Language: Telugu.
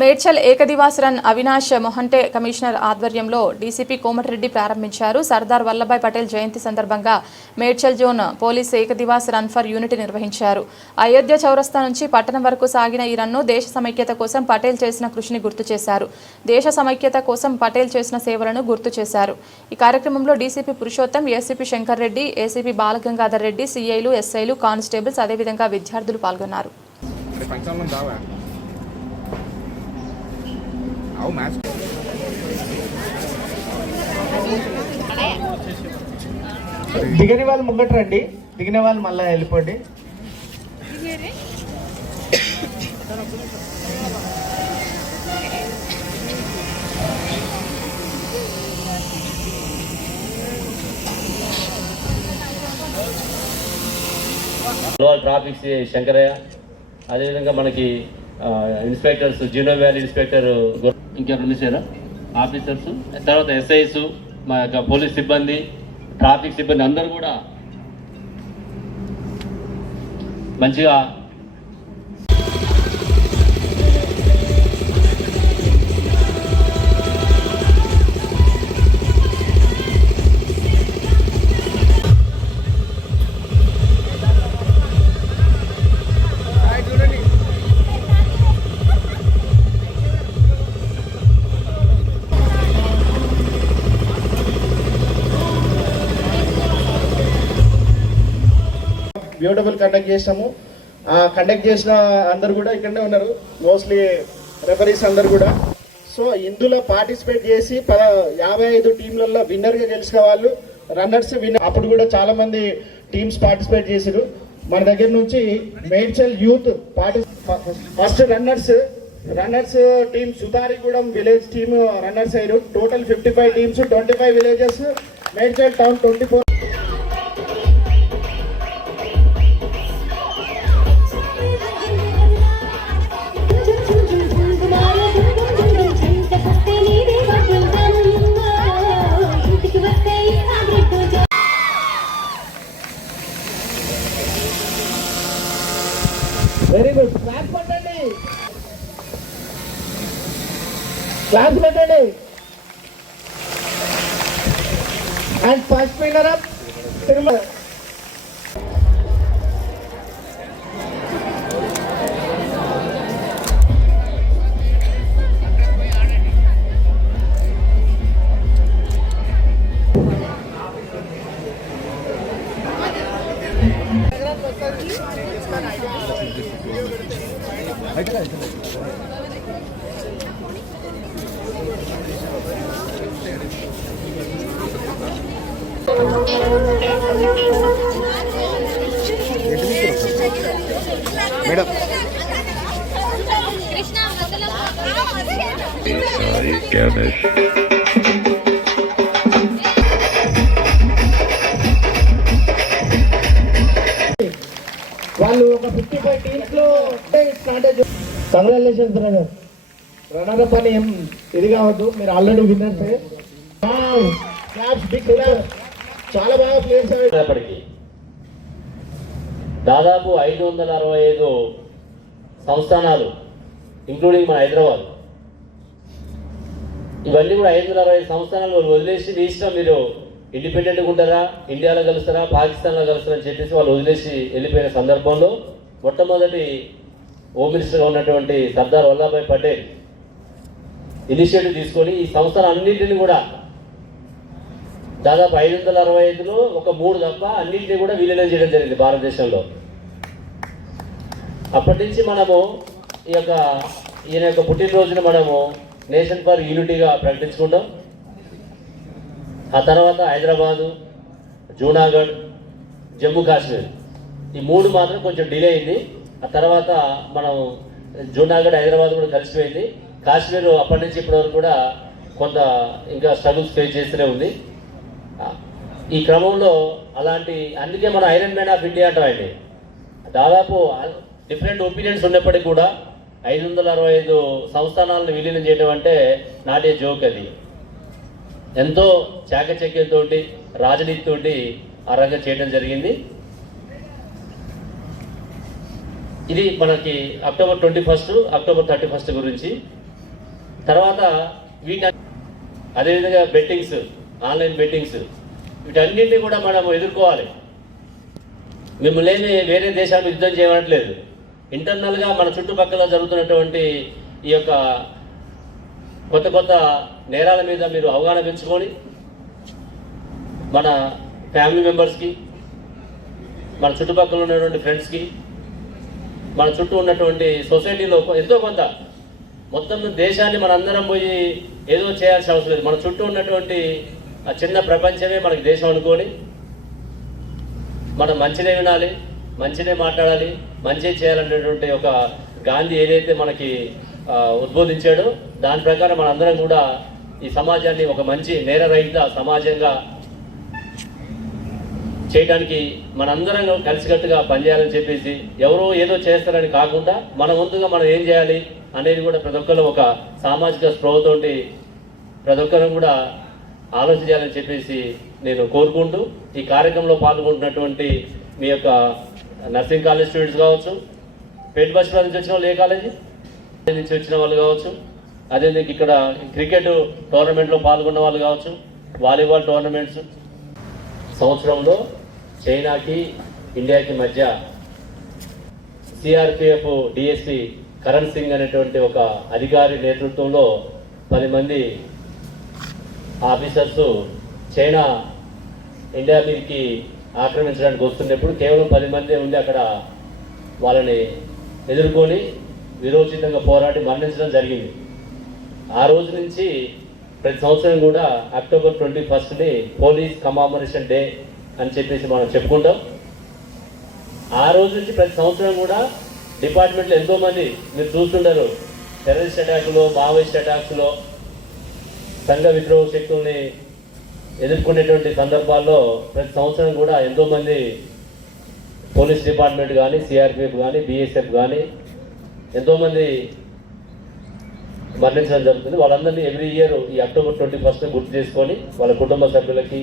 మేడ్చల్ ఏకదివాస్ రన్ అవినాష్ మొహంటే కమిషనర్ ఆధ్వర్యంలో డీసీపీ కోమటిరెడ్డి ప్రారంభించారు. సర్దార్ వల్లభాయ్ పటేల్ జయంతి సందర్భంగా Medchal zone police ఏకదివాస్ run for unity నిర్వహించారు. అయోధ్య చౌరస్తా నుంచి పట్టణం వరకు సాగిన ఈ రన్ను దేశ సమైక్యత కోసం పటేల్ చేసిన కృషిని గుర్తు చేశారు. దేశ సమైక్యత కోసం పటేల్ చేసిన సేవలను గుర్తు చేశారు. ఈ కార్యక్రమంలో DCP Purushottam ACP Shankar Reddy ACP Balagangadhar Reddy సీఐలు ఎస్ఐలు కానిస్టేబుల్స్ అదేవిధంగా విద్యార్థులు పాల్గొన్నారు. అవు మ్యాచ్ దిగని వాళ్ళు ముంగట రండి దిగిన వాళ్ళు మళ్ళీ వెళ్ళిపోండి. Lower traffic C Shankaraiah. అదేవిధంగా మనకి ఇన్స్పెక్టర్స్ జీనో వ్యాలీ ఇన్స్పెక్టర్ ఇంకా ఇంకెవరు సార్ ఆఫీసర్స్ తర్వాత ఎస్ఐస్ మా యొక్క పోలీస్ సిబ్బంది ట్రాఫిక్ సిబ్బంది అందరూ కూడా మంచిగా బ్యూటిఫుల్ కండక్ట్ చేసినాము. కండక్ట్ చేసిన అందరు కూడా ఇక్కడనే ఉన్నారు. మోస్ట్లీ రెఫరీస్ అందరు కూడా. సో ఇందులో పార్టిసిపేట్ చేసి పద యాభై ఐదు టీంలలో విన్నర్గా గెలిచిన వాళ్ళు రన్నర్స్ విన్నర్ అప్పుడు కూడా చాలా మంది టీమ్స్ పార్టిసిపేట్ చేశారు మన దగ్గర నుంచి Medchal youth party first runners runners team Sutarigudem village team runners అయ్యారు. Total fifty five teams twenty five villages Medchal town twenty four class పెట్టండి. And first winner up Tirumala. Madam. వాళ్ళు ఒక ఫిఫ్టీ ఫైవ్ టీమ్స్లో కంగ్రాచులేషన్స్ బ్రదర్. రన్నర్ అప్ అని ఏం. ఇది కావద్దు మీరు ఆల్రెడీ విన్నర్స్ చాలా బాగా ప్లేస్ అయినప్పటికీ దాదాపు ఐదు వందల అరవై ఐదు సంస్థానాలు ఇంక్లూడింగ్ మన హైదరాబాద్. ఇవన్నీ కూడా ఐదు వందల అరవై ఐదు సంస్థానాలు వదిలేసి మీ ఇష్టం మీరు ఇండిపెండెంట్గా ఉంటారా ఇండియాలో కలుస్తారా పాకిస్తాన్లో కలుస్తారా అని చెప్పేసి వాళ్ళు వదిలేసి వెళ్ళిపోయిన సందర్భంలో మొట్టమొదటి హోమ్ మినిస్టర్గా ఉన్నటువంటి సర్దార్ వల్లభాయ్ పటేల్ ఇనిషియేటివ్ తీసుకొని ఈ సంస్థలన్నింటినీ కూడా దాదాపు ఐదు వందల అరవై ఐదులో ఒక మూడు తప్ప అన్నింటినీ కూడా విలీనం చేయడం జరిగింది భారతదేశంలో. అప్పటి నుంచి మనము ఈ యొక్క ఈయన యొక్క పుట్టినరోజున మనము నేషన్ ఫర్ యూనిటీగా ప్రకటించుకుంటాం. ఆ తర్వాత హైదరాబాదు జూనాగఢ్ జమ్మూ కాశ్మీర్. ఈ మూడు మాత్రం కొంచెం డిలే అయింది. ఆ తర్వాత మనం జూనాగఢ్ హైదరాబాద్ కూడా కలిసిపోయింది. కాశ్మీర్ అప్పటి నుంచి ఇప్పటి వరకు కూడా కొంత ఇంకా స్ట్రగుల్స్ ఫేస్ చేస్తూనే ఉంది. ఈ క్రమంలో అలాంటి అందుకే మనం ఐరన్ మ్యాన్ ఆఫ్ ఇండియా అంటామండి దాదాపు డిఫరెంట్ ఒపీనియన్స్ ఉన్నప్పటికీ కూడా ఐదు వందల అరవై ఐదు సంస్థానాలను విలీనం చేయడం అంటే నాటే జోక్ అది. ఎంతో చాకచక్యంతో రాజనీతితోటి ఆ రంగం చేయడం జరిగింది. ఇది మనకి October twenty first October thirty first గురించి. తర్వాత వీటి అదేవిధంగా బెట్టింగ్స్ ఆన్లైన్ బెట్టింగ్స్ వీటన్నింటినీ కూడా మనం ఎదుర్కోవాలి. మిమ్మల్ని వేరే దేశాలు యుద్ధం చేయట్లేదు. ఇంటర్నల్గా మన చుట్టుపక్కల జరుగుతున్నటువంటి ఈ యొక్క కొత్త కొత్త నేరాల మీద మీరు అవగాహన పెంచుకొని మన ఫ్యామిలీ మెంబర్స్కి మన చుట్టుపక్కల ఉన్నటువంటి ఫ్రెండ్స్కి మన చుట్టూ ఉన్నటువంటి సొసైటీలో ఎంతో కొంత మొత్తం దేశాన్ని మనందరం పోయి ఏదో చేయాల్సిన అవసరం లేదు. మన చుట్టూ ఉన్నటువంటి ఆ చిన్న ప్రపంచమే మనకి దేశం అనుకొని మనం మంచినే వినాలి మంచినే మాట్లాడాలి మంచి చేయాలనేటువంటి ఒక గాంధీ ఏదైతే మనకి ఉద్బోధించాడో దాని ప్రకారం మనందరం కూడా ఈ సమాజాన్ని ఒక మంచి నేరరహిత సమాజంగా చేయడానికి మనందరం కలిసికట్టుగా పనిచేయాలని చెప్పేసి ఎవరో ఏదో చేస్తారని కాకుండా మన వంతుగా మనం ఏం చేయాలి? అనేది కూడా ప్రతి ఒక్కరు ఒక సామాజిక స్పృహతోటి ప్రతి ఒక్కరు కూడా ఆలోచించాలని చెప్పేసి నేను కోరుకుంటూ ఈ కార్యక్రమంలో పాల్గొంటున్నటువంటి మీ యొక్క నర్సింగ్ కాలేజ్ స్టూడెంట్స్ కావచ్చు పేట బస్ నుంచి వచ్చిన వాళ్ళు ఏ కాలేజీ? నుంచి వచ్చిన వాళ్ళు కావచ్చు అదే ఇక్కడ క్రికెట్ టోర్నమెంట్లో పాల్గొన్న వాళ్ళు కావచ్చు వాలీబాల్ టోర్నమెంట్స్. సంవత్సరంలో చైనాకి ఇండియాకి మధ్య సిఆర్పిఎఫ్ డిఎస్పి కరణ్ సింగ్ అనేటువంటి ఒక అధికారి నేతృత్వంలో పది మంది ఆఫీసర్స్ చైనా ఇండియా మీదకి ఆక్రమించడానికి వస్తున్నప్పుడు కేవలం పది మంది ఉండి అక్కడ వాళ్ళని ఎదుర్కొని విరోచితంగా పోరాడి మరణించడం జరిగింది. ఆ రోజు నుంచి ప్రతి సంవత్సరం కూడా అక్టోబర్ ట్వంటీ ఫస్ట్ని పోలీస్ కమామరేషన్ డే అని చెప్పేసి మనం చెప్పుకుంటాం. ఆ రోజు నుంచి ప్రతి సంవత్సరం కూడా డిపార్ట్మెంట్లో ఎంతోమంది మీరు చూస్తుంటారు. టెర్రరిస్ట్ అటాక్లో మావోయిస్ట్ అటాక్స్లో సంఘ విద్రోహ శక్తుల్ని ఎదుర్కొనేటువంటి సందర్భాల్లో ప్రతి సంవత్సరం కూడా ఎంతోమంది పోలీస్ డిపార్ట్మెంట్ కానీ సిఆర్పిఎఫ్ కానీ బీఎస్ఎఫ్ కానీ ఎంతోమంది మరణించడం జరుగుతుంది. వాళ్ళందరినీ ఎవ్రీ ఇయర్ ఈ అక్టోబర్ ట్వంటీ ఫస్ట్ గుర్తు చేసుకొని వాళ్ళ కుటుంబ సభ్యులకి